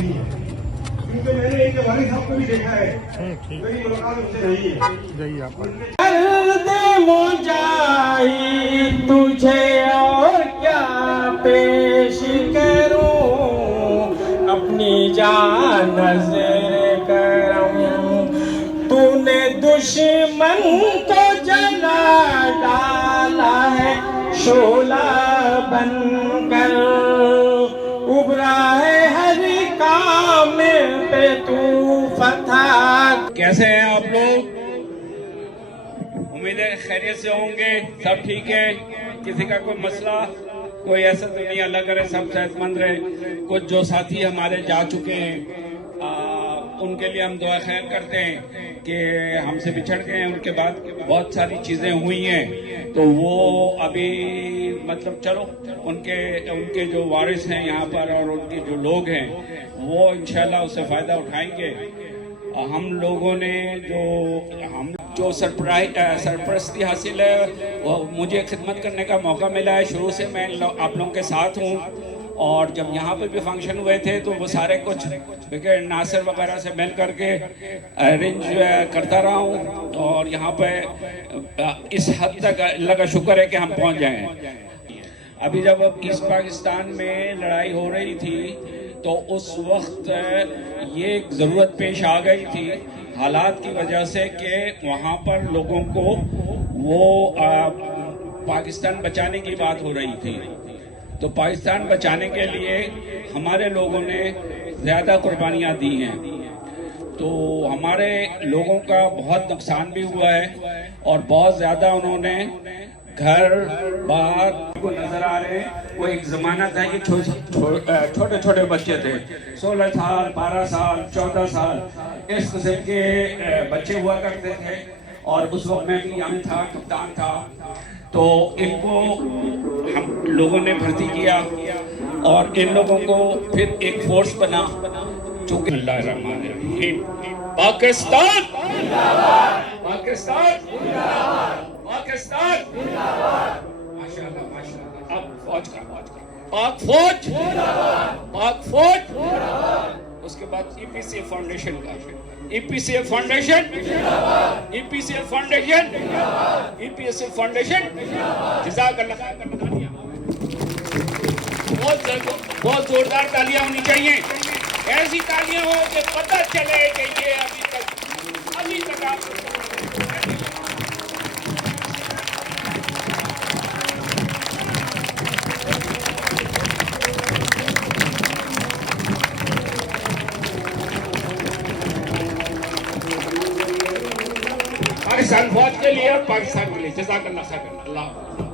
نہیں ہے، کیونکہ میں نے ان کے والد صاحب کو بھی دیکھا ہے، میری ملاقات ان سے نہیں ہے۔ درد مجاہد تجھے اور کیا پیش کروں، اپنی جان نظر کرم، تو نے دشمن کو جلا ڈالا ہے شعلہ بن کر، ابھرا ہے ہر کام پہ تو فتح۔ کیسے ہیں آپ لوگ؟ امید ہے خیریت سے ہوں گے، سب ٹھیک ہے، کسی کا کوئی مسئلہ کوئی ایسا تو نہیں، اللہ کرے سب صحت مند رہے۔ کچھ جو ساتھی ہمارے جا چکے ہیں ان کے لیے ہم دعا خیر کرتے ہیں کہ ہم سے بچھڑ گئے ہیں، ان کے بعد بہت ساری چیزیں ہوئی ہیں تو وہ ابھی مطلب چلو ان کے جو وارث ہیں یہاں پر اور ان کے جو لوگ ہیں وہ انشاءاللہ اس سے فائدہ اٹھائیں گے۔ ہم لوگوں نے جو سرپرستی حاصل ہے وہ مجھے خدمت کرنے کا موقع ملا ہے، شروع سے میں آپ لوگوں کے ساتھ ہوں، اور جب یہاں پہ بھی فنکشن ہوئے تھے تو وہ سارے کچھ ناصر وغیرہ سے مل کر کے ارینج کرتا رہا ہوں، اور یہاں پہ اس حد تک اللہ کا شکر ہے کہ ہم پہنچ جائیں۔ ابھی جب ایسٹ پاکستان میں لڑائی ہو رہی تھی تو اس وقت یہ ایک ضرورت پیش آ گئی تھی حالات کی وجہ سے کہ وہاں پر لوگوں کو وہ پاکستان بچانے کی بات ہو رہی تھی، تو پاکستان بچانے کے لیے ہمارے لوگوں نے زیادہ قربانیاں دی ہیں، تو ہمارے لوگوں کا بہت نقصان بھی ہوا ہے اور بہت زیادہ انہوں نے گھر بار کو نظر آ رہے ہیں۔ وہ ایک زمانہ تھا کہ چھوٹے چھوٹے بچے تھے، 16 سال 12 سال 14 سال اس قسم کے بچے ہوا کرتے تھے، اور اس وقت میں بھی یم تھا، کپتان تھا، تو ان کو ہم لوگوں نے بھرتی کیا اور ان لوگوں کو پھر ایک فورس بنا، چونکہ اللہ الرحمن الرحیم پاکستان پاکستان پاکستان ماشاءاللہ ماشاءاللہ۔ اب فوج کا پاک فوج پاک فوج، اس کے بعد ای پی سی ایل فاؤنڈیشن کا ای پی سی ایل فاؤنڈیشن ای پی سی ایل فاؤنڈیشن ای پی ایس ایل فاؤنڈیشن، جزاک اللہ خیر۔ بہت زوردار تالیاں ہونی چاہیے، ایسی تالیاں ہو کہ پتہ چلے کہ یہ ابھی تک آپ پاکستان فوج کے لیے اور پاکستان کے لیے، جزاک اللہ خیر۔ اللہ